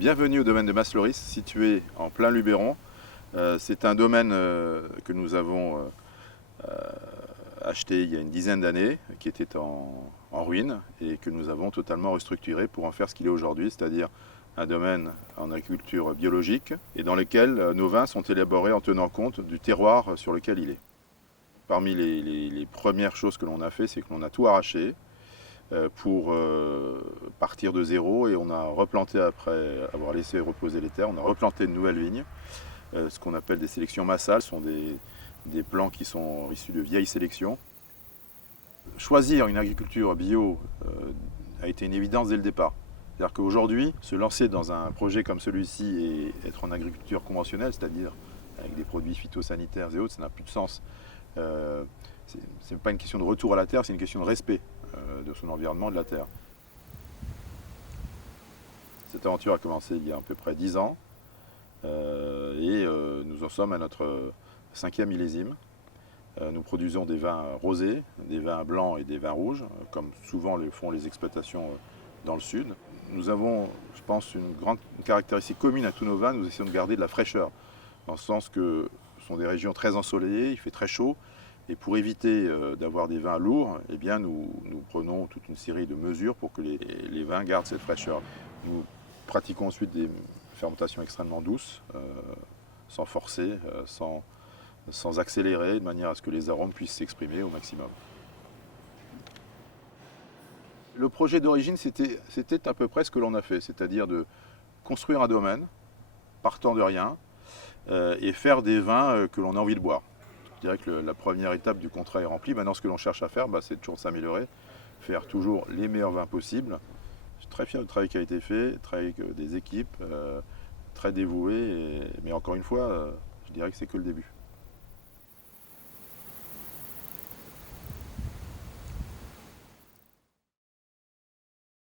Bienvenue au domaine de Mas-Loris, situé en plein Luberon. C'est un domaine que nous avons acheté il y a une dizaine d'années, qui était en ruine et que nous avons totalement restructuré pour en faire ce qu'il est aujourd'hui, c'est-à-dire un domaine en agriculture biologique et dans lequel nos vins sont élaborés en tenant compte du terroir sur lequel il est. Parmi les premières choses que l'on a fait, c'est que l'on a tout arraché pour partir de zéro, et on a replanté après avoir laissé reposer les terres, on a replanté de nouvelles vignes, ce qu'on appelle des sélections massales. Ce sont des plants qui sont issus de vieilles sélections. Choisir une agriculture bio a été une évidence dès le départ. C'est-à-dire qu'aujourd'hui, se lancer dans un projet comme celui-ci et être en agriculture conventionnelle, c'est-à-dire avec des produits phytosanitaires et autres, ça n'a plus de sens. Ce n'est pas une question de retour à la terre, c'est une question de respect de son environnement, de la terre. Cette aventure a commencé il y a à peu près 10 ans et nous en sommes à notre 5e millésime. Nous produisons des vins rosés, des vins blancs et des vins rouges, comme souvent le font les exploitations dans le sud. Nous avons, je pense, une caractéristique commune à tous nos vins. Nous essayons de garder de la fraîcheur, dans le sens que ce sont des régions très ensoleillées, il fait très chaud, et pour éviter d'avoir des vins lourds, eh bien, nous prenons toute une série de mesures pour que les vins gardent cette fraîcheur. Nous pratiquons ensuite des fermentations extrêmement douces, sans forcer, sans accélérer, de manière à ce que les arômes puissent s'exprimer au maximum. Le projet d'origine, c'était à peu près ce que l'on a fait, c'est-à-dire de construire un domaine, partant de rien, et faire des vins que l'on a envie de boire. Je dirais que la première étape du contrat est remplie. Maintenant, ce que l'on cherche à faire, c'est toujours de s'améliorer, faire toujours les meilleurs vins possibles. Je suis très fier du travail qui a été fait, travailler avec des équipes très dévouées, mais encore une fois, je dirais que c'est que le début.